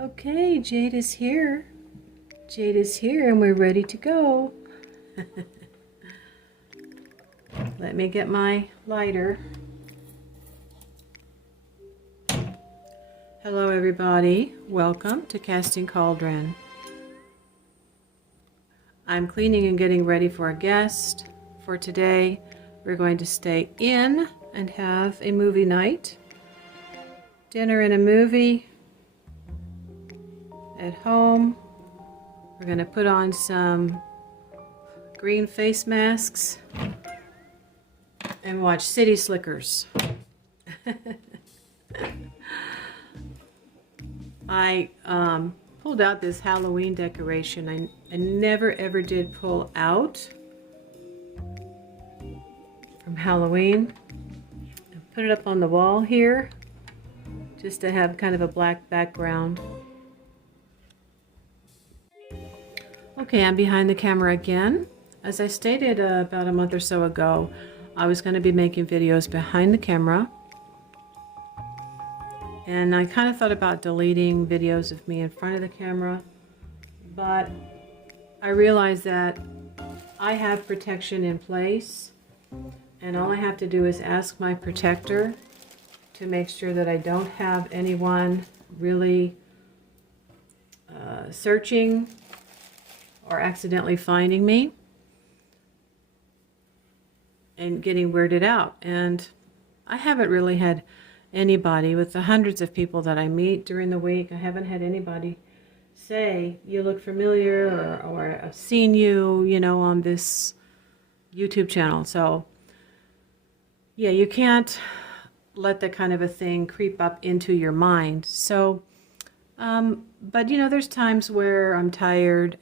Okay, Jade is here. Jade is here and we're ready to go. Let me get my lighter. Hello everybody, welcome to Casting Cauldron. I'm cleaning and getting ready for a guest for today. We're going to stay in and have a movie night. Dinner and a movie at home. We're going to put on some green face masks and watch City Slickers. I pulled out this Halloween decoration. I never ever did pull out from Halloween. I put it up on the wall here just to have kind of a black background. Okay, I'm behind the camera again. As I stated about a month or so ago, I was going to be making videos behind the camera. And I kind of thought about deleting videos of me in front of the camera, but I realized that I have protection in place, and all I have to do is ask my protector to make sure that I don't have anyone really searching or accidentally finding me and getting weirded out. And I haven't really had anybody, with the hundreds of people that I meet during the week, I haven't had anybody say, you look familiar, or I've seen you, on this YouTube channel. So yeah, you can't let that kind of a thing creep up into your mind. So, but there's times where I'm tired.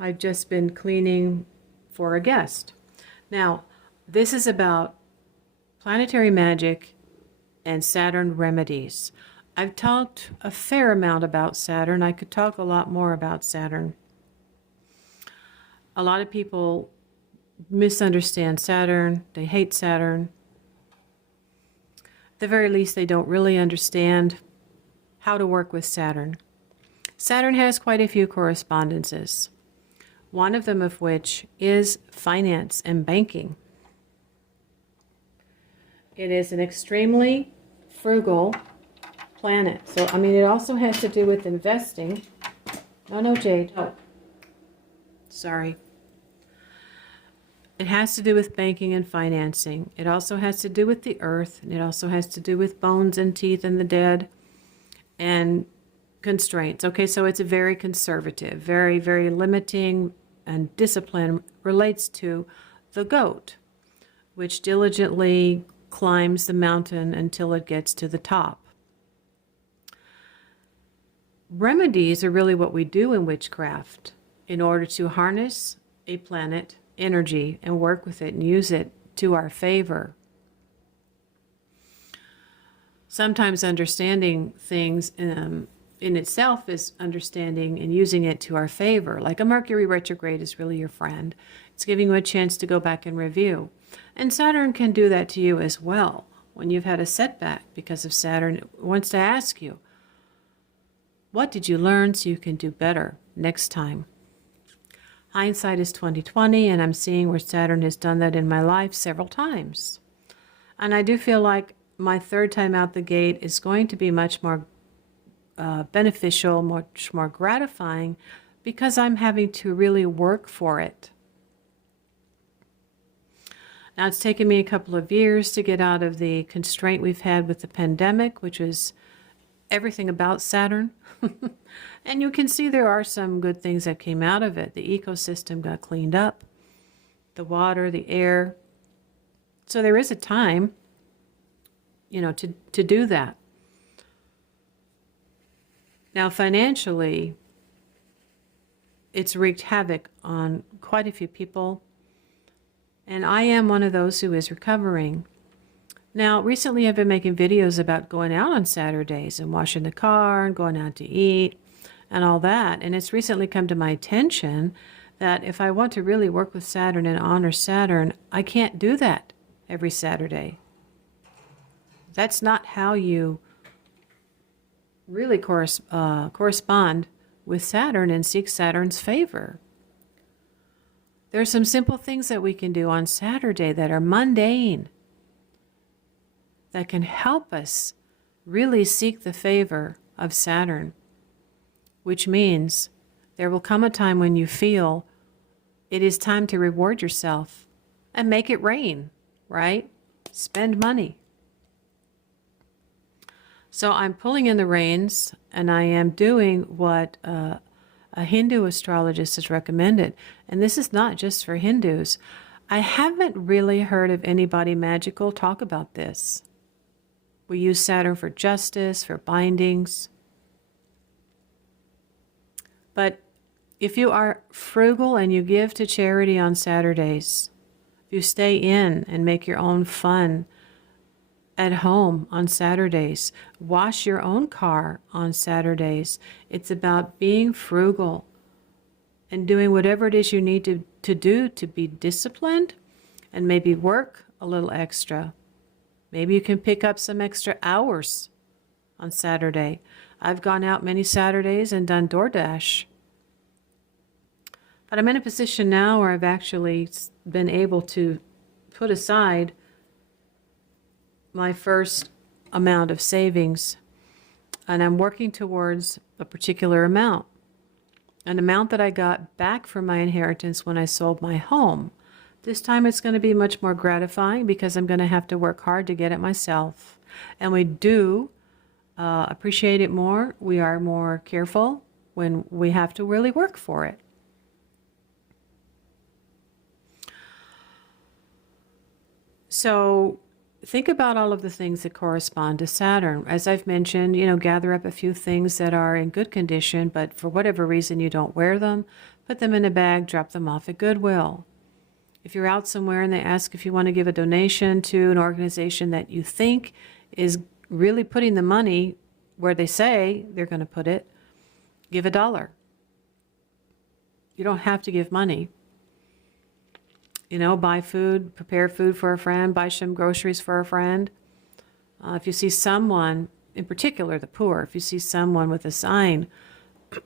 I've just been cleaning for a guest. Now, this is about planetary magic and Saturn Remedies. I've talked a fair amount about Saturn. I could talk a lot more about Saturn. A lot of people misunderstand Saturn. They hate Saturn. At the very least, they don't really understand how to work with Saturn. Saturn has quite a few correspondences, one of them of which is finance and banking. It is an extremely frugal planet. So, it also has to do with investing. No, Jade. Oh, sorry. It has to do with banking and financing. It also has to do with the earth. And it also has to do with bones and teeth and the dead and constraints. Okay, so it's a very conservative, very, very limiting, and discipline relates to the goat, which diligently climbs the mountain until it gets to the top. Remedies are really what we do in witchcraft in order to harness a planet energy and work with it and use it to our favor. Sometimes understanding things in itself is understanding and using it to our favor. Like a Mercury retrograde is really your friend. It's giving you a chance to go back and review. And Saturn can do that to you as well. When you've had a setback because of Saturn, it wants to ask you, what did you learn so you can do better next time? Hindsight is 20/20, and I'm seeing where Saturn has done that in my life several times. And I do feel like my third time out the gate is going to be much more beneficial, much more gratifying, because I'm having to really work for it. Now, it's taken me a couple of years to get out of the constraint we've had with the pandemic, which was everything about Saturn. And you can see there are some good things that came out of it. The ecosystem got cleaned up, the water, the air. So there is a time, to do that. Now, financially, it's wreaked havoc on quite a few people. And I am one of those who is recovering. Now, recently I've been making videos about going out on Saturdays and washing the car and going out to eat and all that. And it's recently come to my attention that if I want to really work with Saturn and honor Saturn, I can't do that every Saturday. That's not how you really correspond with Saturn and seek Saturn's favor. There are some simple things that we can do on Saturday that are mundane that can help us really seek the favor of Saturn, which means there will come a time when you feel it is time to reward yourself and make it rain, right? Spend money. So I'm pulling in the reins, and I am doing what a Hindu astrologist has recommended. And this is not just for Hindus. I haven't really heard of anybody magical talk about this. We use Saturn for justice, for bindings. But if you are frugal and you give to charity on Saturdays, if you stay in and make your own fun at home on Saturdays, wash your own car on Saturdays. It's about being frugal and doing whatever it is you need to do to be disciplined and maybe work a little extra. Maybe you can pick up some extra hours on Saturday. I've gone out many Saturdays and done DoorDash. But I'm in a position now where I've actually been able to put aside my first amount of savings, and I'm working towards a particular amount, an amount that I got back from my inheritance when I sold my home. This time it's going to be much more gratifying because I'm going to have to work hard to get it myself. And we do appreciate it more. We are more careful when we have to really work for it. So think about all of the things that correspond to Saturn. As I've mentioned, gather up a few things that are in good condition, but for whatever reason you don't wear them, put them in a bag, drop them off at Goodwill. If you're out somewhere and they ask if you want to give a donation to an organization that you think is really putting the money where they say they're going to put it, give $1. You don't have to give money. Buy food, prepare food for a friend, buy some groceries for a friend. If you see someone, in particular the poor, if you see someone with a sign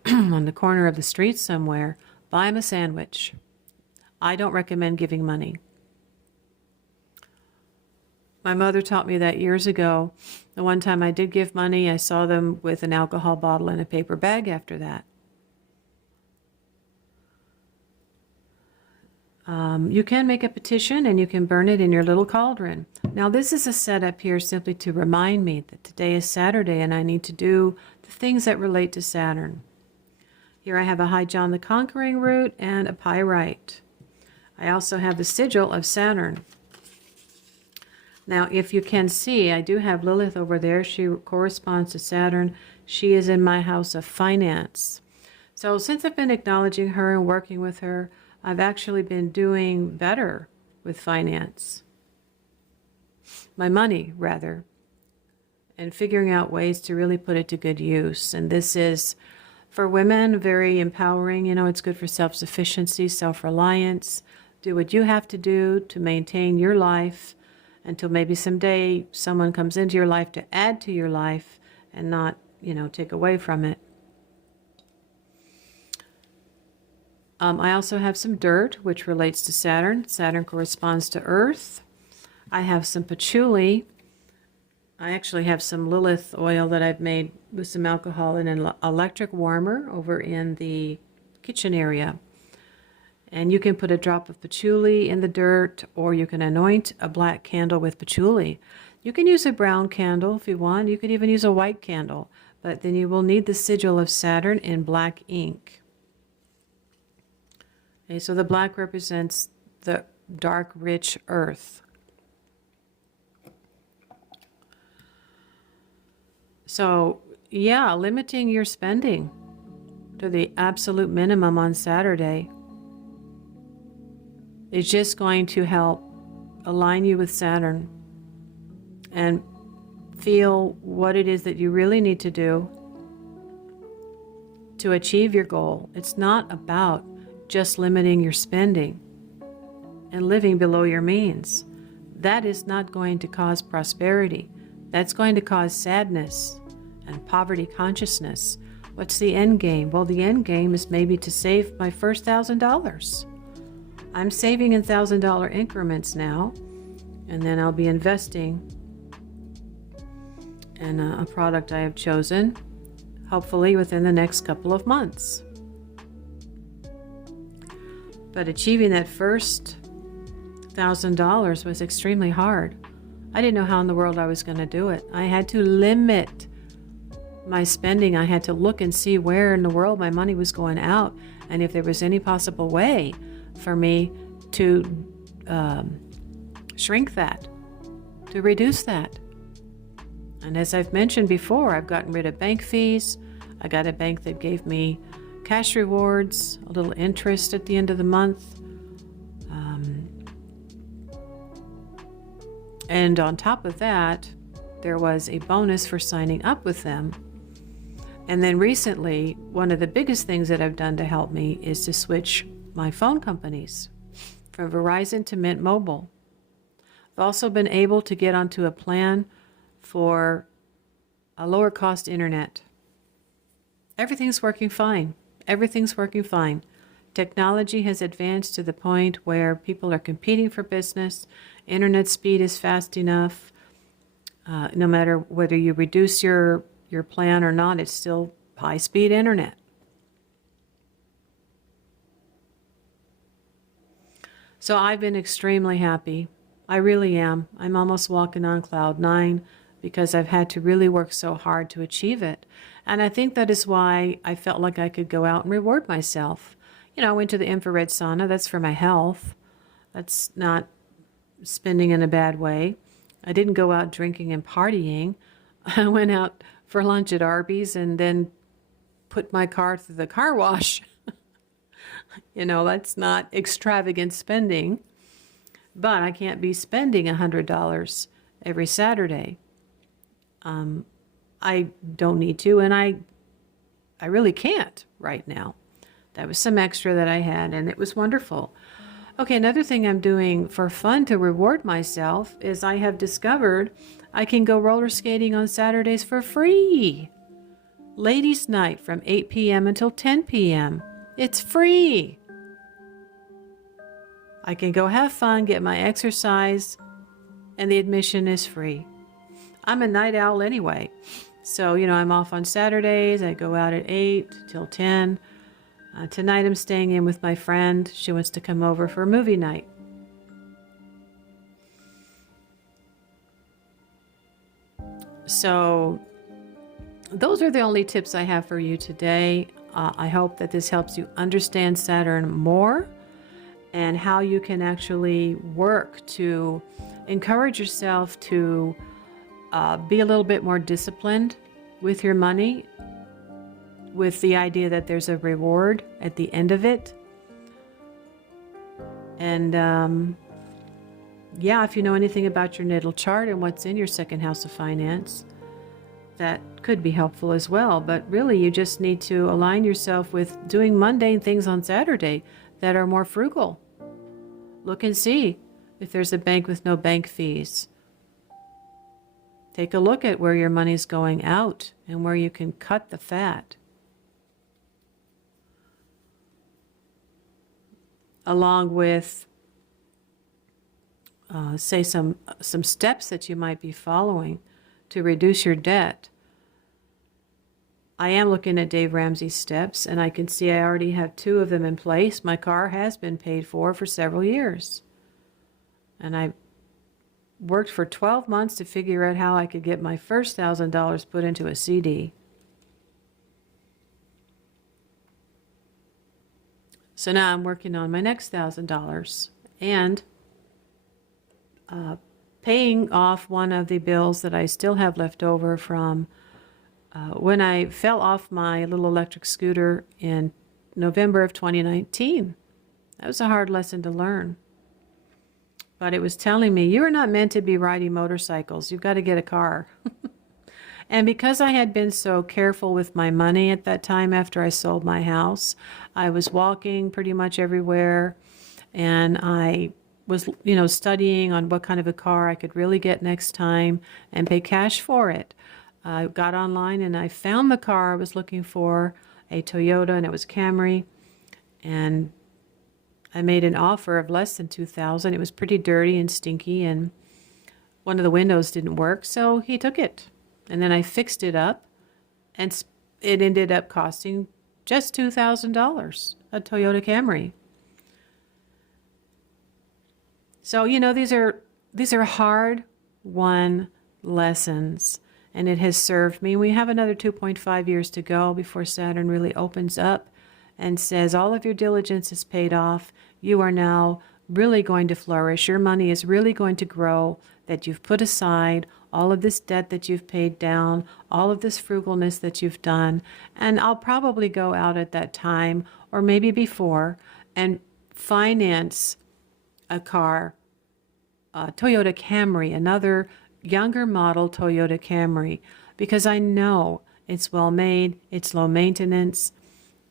on the corner of the street somewhere, buy them a sandwich. I don't recommend giving money. My mother taught me that years ago. The one time I did give money, I saw them with an alcohol bottle in a paper bag after that. You can make a petition and you can burn it in your little cauldron. Now this is a setup here simply to remind me that today is Saturday and I need to do the things that relate to Saturn. Here I have a High John the Conquering root and a pyrite. I also have the sigil of Saturn. Now if you can see, I do have Lilith over there. She corresponds to Saturn. She is in my house of finance. So since I've been acknowledging her and working with her, I've actually been doing better with finance. My money, rather. And figuring out ways to really put it to good use. And this is, for women, very empowering. It's good for self-sufficiency, self-reliance. Do what you have to do to maintain your life until maybe someday someone comes into your life to add to your life and not, take away from it. I also have some dirt, which relates to Saturn. Saturn corresponds to Earth. I have some patchouli. I actually have some Lilith oil that I've made with some alcohol in an electric warmer over in the kitchen area. And you can put a drop of patchouli in the dirt, or you can anoint a black candle with patchouli. You can use a brown candle if you want. You could even use a white candle, but then you will need the sigil of Saturn in black ink. Okay, so the black represents the dark, rich earth. So, yeah, limiting your spending to the absolute minimum on Saturday is just going to help align you with Saturn and feel what it is that you really need to do to achieve your goal. It's not about just limiting your spending and living below your means. That is not going to cause prosperity. That's going to cause sadness and poverty consciousness. What's the end game? Well, the end game is maybe to save my first $1,000. I'm saving in $1,000 increments now, and then I'll be investing in a product I have chosen, hopefully within the next couple of months. But achieving that first $1,000 was extremely hard. I didn't know how in the world I was going to do it. I had to limit my spending. I had to look and see where in the world my money was going out, and if there was any possible way for me to shrink that, to reduce that. And as I've mentioned before, I've gotten rid of bank fees. I got a bank that gave me cash rewards, a little interest at the end of the month. And on top of that, there was a bonus for signing up with them. And then recently, one of the biggest things that I've done to help me is to switch my phone companies from Verizon to Mint Mobile. I've also been able to get onto a plan for a lower cost internet. Everything's working fine. Everything's working fine. Technology has advanced to the point where people are competing for business. Internet speed is fast enough. No matter whether you reduce your plan or not, it's still high-speed internet. So I've been extremely happy. I really am. I'm almost walking on cloud 9 because I've had to really work so hard to achieve it. And I think that is why I felt like I could go out and reward myself. You know, I went to the infrared sauna. That's for my health. That's not spending in a bad way. I didn't go out drinking and partying. I went out for lunch at Arby's and then put my car through the car wash. You know, that's not extravagant spending. But I can't be spending $100 every Saturday. I don't need to, and I really can't right now. That was some extra that I had, and it was wonderful. Okay, another thing I'm doing for fun to reward myself is I have discovered I can go roller skating on Saturdays for free. Ladies' night from 8 p.m. until 10 p.m. It's free. I can go have fun, get my exercise, and the admission is free. I'm a night owl anyway. So, you know, I'm off on Saturdays. I go out at 8 till 10. Tonight I'm staying in with my friend. She wants to come over for a movie night. So those are the only tips I have for you today. I hope that this helps you understand Saturn more and how you can actually work to encourage yourself to be a little bit more disciplined with your money, with the idea that there's a reward at the end of it. And yeah, if you know anything about your natal chart and what's in your second house of finance, that could be helpful as well. But really, you just need to align yourself with doing mundane things on Saturday that are more frugal. Look and see if there's a bank with no bank fees. Take a look at where your money's going out and where you can cut the fat. Along with, say, some steps that you might be following to reduce your debt. I am looking at Dave Ramsey's steps, and I can see I already have 2 of them in place. My car has been paid for several years. And I worked for 12 months to figure out how I could get my first $1,000 put into a CD. So now I'm working on my next $1,000 and paying off one of the bills that I still have left over from when I fell off my little electric scooter in November of 2019. That was a hard lesson to learn. But it was telling me, you are not meant to be riding motorcycles. You've got to get a car. And because I had been so careful with my money at that time after I sold my house, I was walking pretty much everywhere. And I was, you know, studying on what kind of a car I could really get next time and pay cash for it. I got online and I found the car I was looking for, a Toyota, and it was Camry. And I made an offer of less than $2,000. It was pretty dirty and stinky, and one of the windows didn't work, so he took it. And then I fixed it up, and it ended up costing just $2,000, a Toyota Camry. So, you know, these are hard-won lessons, and it has served me. We have another 2.5 years to go before Saturn really opens up and says, all of your diligence is paid off. You are now really going to flourish. Your money is really going to grow, that you've put aside all of this debt that you've paid down, all of this frugalness that you've done. And I'll probably go out at that time, or maybe before, and finance a car, a Toyota Camry, another younger model Toyota Camry, because I know it's well made, it's low maintenance.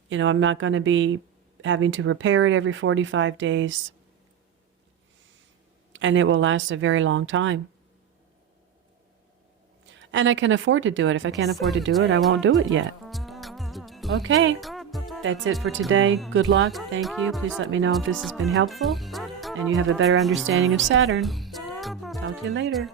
You know, I'm not going to be having to repair it every 45 days. And it will last a very long time. And I can afford to do it. If I can't afford to do it, I won't do it yet. Okay, that's it for today. Good luck. Thank you. Please let me know if this has been helpful and you have a better understanding of Saturn. Talk to you later.